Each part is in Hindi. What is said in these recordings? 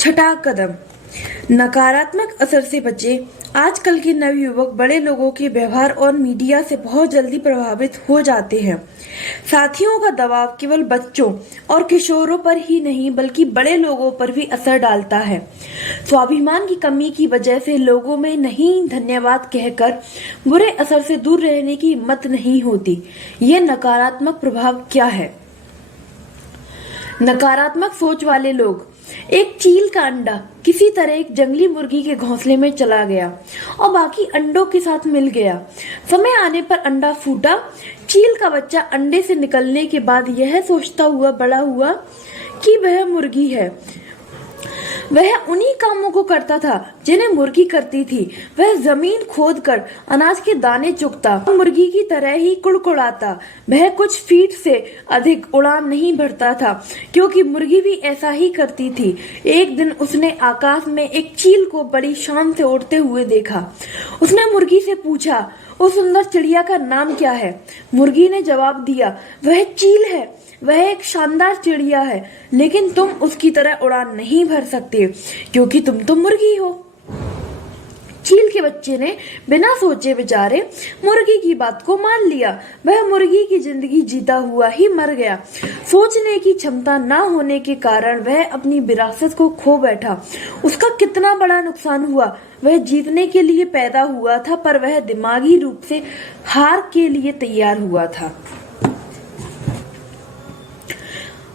छठा कदम, नकारात्मक असर से बचें। आजकल के नवयुवक बड़े लोगों के व्यवहार और मीडिया से बहुत जल्दी प्रभावित हो जाते हैं। साथियों का दबाव केवल बच्चों और किशोरों पर ही नहीं बल्कि बड़े लोगों पर भी असर डालता है। स्वाभिमान की कमी की वजह से लोगों में नहीं धन्यवाद कहकर बुरे असर से दूर रहने की हिम्मत नहीं होती। यह नकारात्मक प्रभाव क्या है? नकारात्मक सोच वाले लोग। एक चील का अंडा किसी तरह एक जंगली मुर्गी के घोंसले में चला गया और बाकी अंडों के साथ मिल गया। समय आने पर अंडा फूटा। चील का बच्चा अंडे से निकलने के बाद यह सोचता हुआ बड़ा हुआ कि वह मुर्गी है। वह उन्हीं कामों को करता था जिन्हें मुर्गी करती थी। वह जमीन खोदकर अनाज के दाने चुगता, मुर्गी की तरह ही कुड़कुड़ाता। वह कुछ फीट से अधिक उड़ान नहीं भरता था क्योंकि मुर्गी भी ऐसा ही करती थी। एक दिन उसने आकाश में एक चील को बड़ी शान से उड़ते हुए देखा। उसने मुर्गी से पूछा, उस सुंदर चिड़िया का नाम क्या है? मुर्गी ने जवाब दिया, वह चील है। वह एक शानदार चिड़िया है, लेकिन तुम उसकी तरह उड़ान नहीं भर सकते क्योंकि तुम तो मुर्गी हो। चील के बच्चे ने बिना सोचे विचारे मुर्गी की बात को मान लिया। वह मुर्गी की जिंदगी जीता हुआ ही मर गया। सोचने की क्षमता न होने के कारण वह अपनी विरासत को खो बैठा। उसका कितना बड़ा नुकसान हुआ। वह जीतने के लिए पैदा हुआ था पर वह दिमागी रूप से हार के लिए तैयार हुआ था।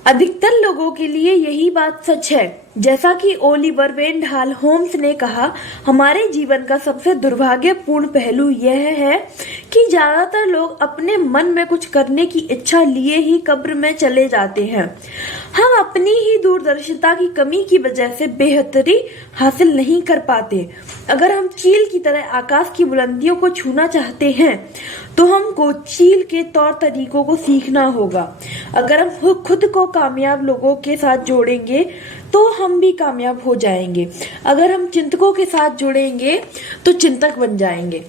अधिकतर लोगों के लिए यही बात सच है। जैसा कि ओलिवर वेंडहाल होम्स ने कहा, हमारे जीवन का सबसे दुर्भाग्यपूर्ण पहलू यह है कि ज्यादातर लोग अपने मन में कुछ करने की इच्छा लिए ही कब्र में चले जाते हैं। हम अपनी ही दूरदर्शिता की कमी की वजह से बेहतरी हासिल नहीं कर पाते। अगर हम चील की तरह आकाश की बुलंदियों को छूना चाहते हैं तो हमको चील के तौर तरीकों को सीखना होगा। अगर हम खुद को कामयाब लोगों के साथ जोड़ेंगे तो हम भी कामयाब हो जाएंगे। अगर हम चिंतकों के साथ जुड़ेंगे तो चिंतक बन जाएंगे।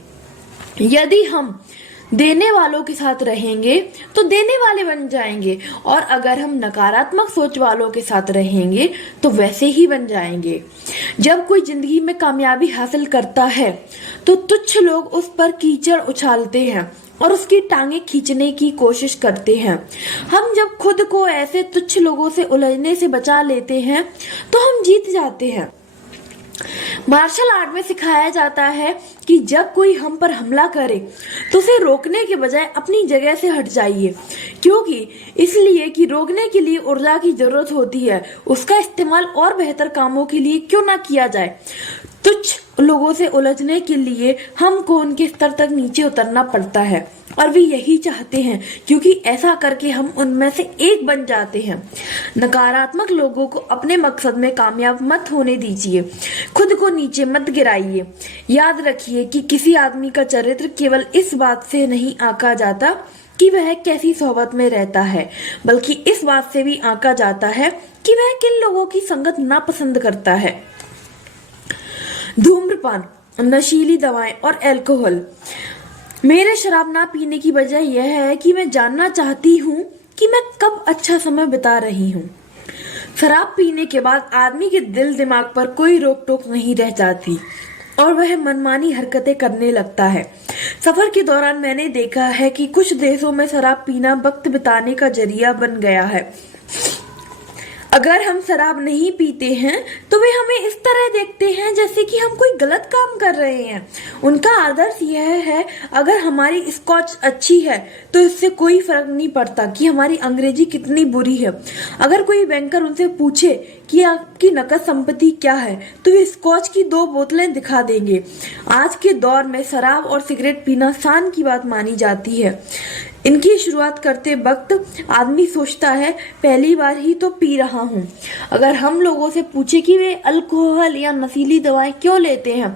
यदि हम देने वालों के साथ रहेंगे तो देने वाले बन जाएंगे और अगर हम नकारात्मक सोच वालों के साथ रहेंगे तो वैसे ही बन जाएंगे। जब कोई जिंदगी में कामयाबी हासिल करता है तो तुच्छ लोग उस पर कीचड़ उछालते हैं और उसकी टांगे खींचने की कोशिश करते हैं। हम जब खुद को ऐसे तुच्छ लोगों से उलझने से बचा लेते हैं तो हम जीत जाते हैं। मार्शल आर्ट में सिखाया जाता है कि जब कोई हम पर हमला करे तो उसे रोकने के बजाय अपनी जगह से हट जाइए, क्योंकि इसलिए कि रोकने के लिए ऊर्जा की जरूरत होती है। उसका इस्तेमाल और बेहतर कामों के लिए क्यों ना किया जाए। तुच्छ लोगों से उलझने के लिए हमको उनके स्तर तक नीचे उतरना पड़ता है और वे यही चाहते हैं, क्योंकि ऐसा करके हम उनमें से एक बन जाते हैं। नकारात्मक लोगों को अपने मकसद में कामयाब मत होने दीजिए। खुद को नीचे मत गिराइए। याद रखिए कि किसी आदमी का चरित्र केवल इस बात से नहीं आंका जाता कि वह कैसी सोहबत में रहता है, बल्कि इस बात से भी आंका जाता है कि वह किन लोगों की संगत नापसंद करता है। धूम्रपान, नशीली दवाएं और अल्कोहल। मेरे शराब ना पीने की वजह यह है कि मैं जानना चाहती हूँ कि मैं कब अच्छा समय बिता रही हूँ। शराब पीने के बाद आदमी के दिल दिमाग पर कोई रोक टोक नहीं रह जाती और वह मनमानी हरकतें करने लगता है। सफर के दौरान मैंने देखा है कि कुछ देशों में शराब पीना वक्त बिताने का जरिया बन गया है। अगर हम शराब नहीं पीते हैं तो वे हमें इस तरह देखते हैं जैसे कि हम कोई गलत काम कर रहे हैं। उनका आदर्श यह है, अगर हमारी स्कॉच अच्छी है तो इससे कोई फर्क नहीं पड़ता कि हमारी अंग्रेजी कितनी बुरी है। अगर कोई बैंकर उनसे पूछे कि आपकी नकद संपत्ति क्या है तो वे स्कॉच की 2 बोतलें दिखा देंगे। आज के दौर में शराब और सिगरेट पीना शान की बात मानी जाती है। इनकी शुरुआत करते वक्त आदमी सोचता है, पहली बार ही तो पी रहा हूँ। अगर हम लोगों से पूछे कि वे अल्कोहल या नशीली दवाएं क्यों लेते हैं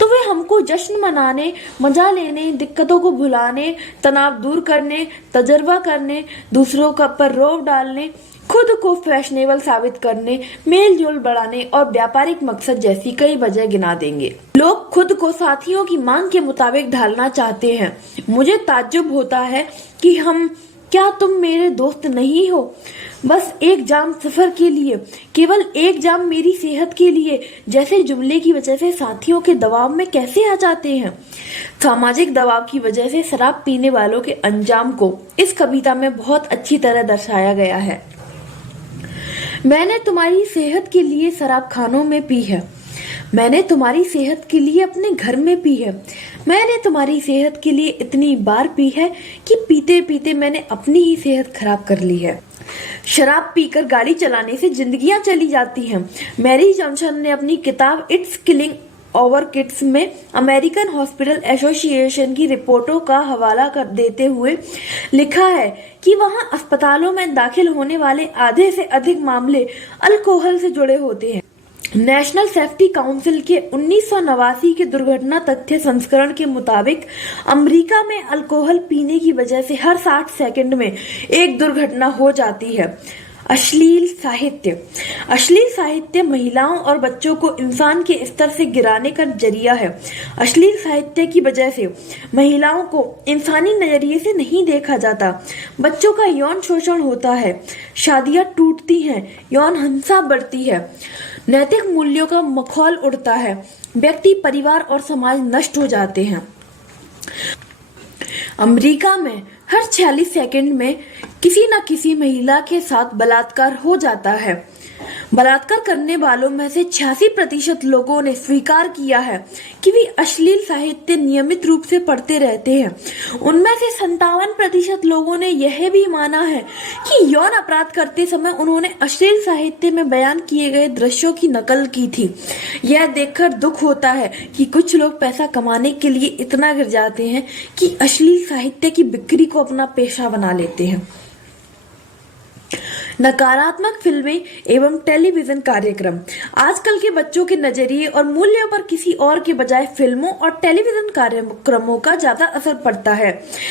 तो वे हमको जश्न मनाने, मजा लेने, दिक्कतों को भुलाने, तनाव दूर करने, तजर्बा करने, दूसरों का पर रोब डालने, खुद को फैशनेबल साबित करने, मेल जोल बढ़ाने और व्यापारिक मकसद जैसी कई वजह गिना देंगे। लोग खुद को साथियों की मांग के मुताबिक ढालना चाहते हैं। मुझे ताज्जुब होता है कि हम क्या तुम मेरे दोस्त नहीं हो? बस एक जाम सफर के लिए, केवल एक जाम मेरी सेहत के लिए जैसे जुमले की वजह से साथियों के दबाव में कैसे आ जाते हैं। सामाजिक दबाव की वजह से शराब पीने वालों के अंजाम को इस कविता में बहुत अच्छी तरह दर्शाया गया है। मैंने तुम्हारी सेहत के लिए शराब खानों में पी है, मैंने तुम्हारी सेहत के लिए अपने घर में पी है, मैंने तुम्हारी सेहत के लिए इतनी बार पी है कि पीते पीते मैंने अपनी ही सेहत खराब कर ली है। शराब पीकर गाड़ी चलाने से जिंदगियां चली जाती हैं। मैरी जॉनसन ने अपनी किताब इट्स किलिंग ओवर किड्स में अमेरिकन हॉस्पिटल एसोसिएशन की रिपोर्टों का हवाला कर देते हुए लिखा है कि वहां अस्पतालों में दाखिल होने वाले आधे से अधिक मामले अल्कोहल से जुड़े होते हैं। नेशनल सेफ्टी काउंसिल के 1989 के दुर्घटना तथ्य संस्करण के मुताबिक अमेरिका में अल्कोहल पीने की वजह से हर 60 सेकंड में एक दुर्घटना हो जाती है। अश्लील साहित्य महिलाओं और बच्चों को इंसान के स्तर से गिराने का जरिया है। अश्लील साहित्य की वजह से महिलाओं को इंसानी नजरिए से नहीं देखा जाता, बच्चों का यौन शोषण होता है, शादियां टूटती हैं, यौन हिंसा बढ़ती है, नैतिक मूल्यों का मखौल उड़ता है, व्यक्ति, परिवार और समाज नष्ट हो जाते हैं। अमेरिका में हर 46 सेकंड में किसी न किसी महिला के साथ बलात्कार हो जाता है। बलात्कार करने वालों में से 86% लोगों ने स्वीकार किया है कि वे अश्लील साहित्य नियमित रूप से पढ़ते रहते हैं। उनमें से 57% लोगों ने यह भी माना है कि यौन अपराध करते समय उन्होंने अश्लील साहित्य में बयान किए गए दृश्यों की नकल की थी। यह देखकर दुख होता है कि कुछ लोग पैसा कमाने के लिए इतना गिर जाते हैं कि अश्लील साहित्य की बिक्री को अपना पेशा बना लेते हैं। नकारात्मक फिल्में एवं टेलीविजन कार्यक्रम। आजकल के बच्चों के नजरिए और मूल्यों पर किसी और के बजाय फिल्मों और टेलीविजन कार्यक्रमों का ज्यादा असर पड़ता है।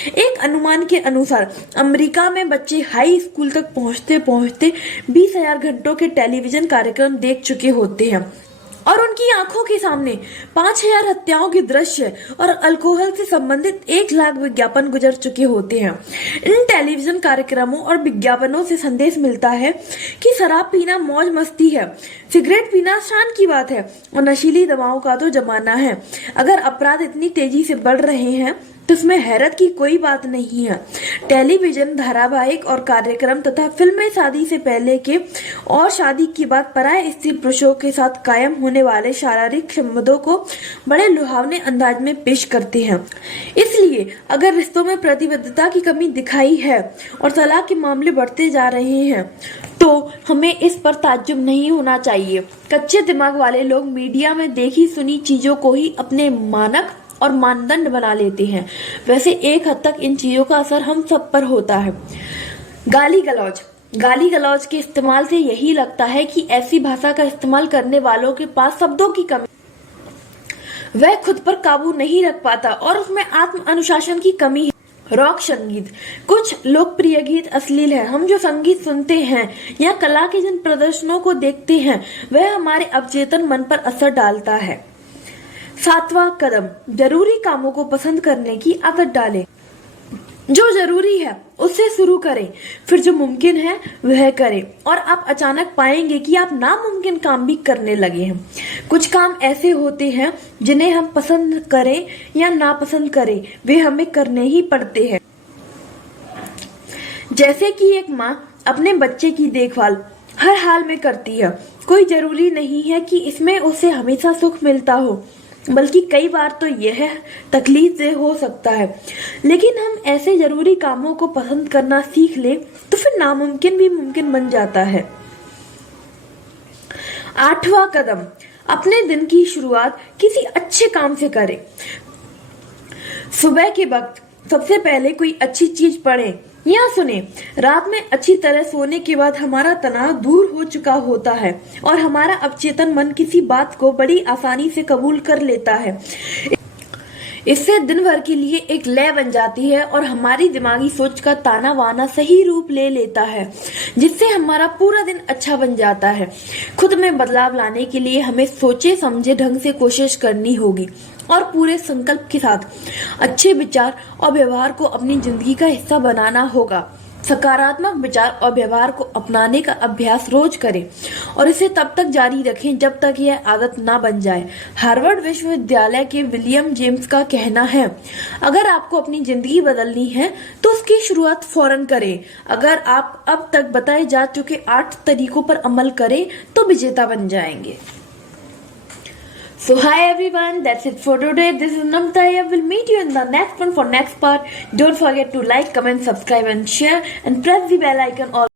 एक अनुमान के अनुसार अमेरिका में बच्चे हाई स्कूल तक पहुंचते पहुंचते 20,000 घंटों के टेलीविजन कार्यक्रम देख चुके होते हैं और उनकी आंखों के सामने 5,000 हत्याओं के दृश्य और अल्कोहल से संबंधित 1 लाख विज्ञापन गुजर चुके होते हैं। इन टेलीविजन कार्यक्रमों और विज्ञापनों से संदेश मिलता है कि शराब पीना मौज मस्ती है, सिगरेट पीना शान की बात है और नशीली दवाओं का तो जमाना है। अगर अपराध इतनी तेजी से बढ़ रहे हैं तो इसमें हैरत की कोई बात नहीं है। टेलीविजन धारावाहिक और कार्यक्रम तथा फिल्में शादी से पहले के और शादी के बाद पराये स्त्री पुरुषों के साथ कायम होने वाले शारीरिक संबंधों को बड़े लुभावने अंदाज में पेश करते हैं। इसलिए अगर रिश्तों में प्रतिबद्धता की कमी दिखाई है और तलाक के मामले बढ़ते जा रहे हैं तो हमें इस पर ताज्जुब नहीं होना चाहिए। कच्चे दिमाग वाले लोग मीडिया में देखी सुनी चीजों को ही अपने मानक और मानदंड बना लेते हैं। वैसे एक हद तक इन चीजों का असर हम सब पर होता है। गाली गलौज के इस्तेमाल से यही लगता है कि ऐसी भाषा का इस्तेमाल करने वालों के पास शब्दों की कमी, वह खुद पर काबू नहीं रख पाता और उसमें आत्म अनुशासन की कमी है। रॉक संगीत। कुछ लोकप्रिय गीत अश्लील है। हम जो संगीत सुनते हैं या कला के जिन प्रदर्शनों को देखते हैं वह हमारे अवचेतन मन पर असर डालता है। 7वां कदम, जरूरी कामों को पसंद करने की आदत डालें। जो जरूरी है उससे शुरू करें, फिर जो मुमकिन है वह करें और आप अचानक पाएंगे कि आप नामुमकिन काम भी करने लगे हैं। कुछ काम ऐसे होते हैं जिन्हें हम पसंद करें या नापसंद करें, वे हमें करने ही पड़ते हैं। जैसे कि एक माँ अपने बच्चे की देखभाल हर हाल में करती है। कोई जरूरी नहीं है कि इसमें उसे हमेशा सुख मिलता हो, बल्कि कई बार तो यह तकलीफ से हो सकता है। लेकिन हम ऐसे जरूरी कामों को पसंद करना सीख ले तो फिर नामुमकिन भी मुमकिन बन जाता है। 8वां कदम, अपने दिन की शुरुआत किसी अच्छे काम से करें। सुबह के वक्त सबसे पहले कोई अच्छी चीज पढ़ें या सुने। रात में अच्छी तरह सोने के बाद हमारा तनाव दूर हो चुका होता है और हमारा अवचेतन मन किसी बात को बड़ी आसानी से कबूल कर लेता है। इससे दिन भर के लिए एक लय बन जाती है और हमारी दिमागी सोच का ताना वाना सही रूप ले लेता है, जिससे हमारा पूरा दिन अच्छा बन जाता है। खुद में बदलाव लाने के लिए हमें सोचे समझे ढंग से कोशिश करनी होगी और पूरे संकल्प के साथ अच्छे विचार और व्यवहार को अपनी जिंदगी का हिस्सा बनाना होगा। सकारात्मक विचार और व्यवहार को अपनाने का अभ्यास रोज करें और इसे तब तक जारी रखें जब तक यह आदत ना बन जाए। हार्वर्ड विश्वविद्यालय के विलियम जेम्स का कहना है, अगर आपको अपनी जिंदगी बदलनी है तो उसकी शुरुआत फौरन करें। अगर आप अब तक बताए जा चुके 8 तरीकों पर अमल करें तो विजेता बन जाएंगे। So hi everyone, that's it for today. This is Namta. I will meet you in the next one for next part. Don't forget to like, comment, subscribe and share and press the bell icon.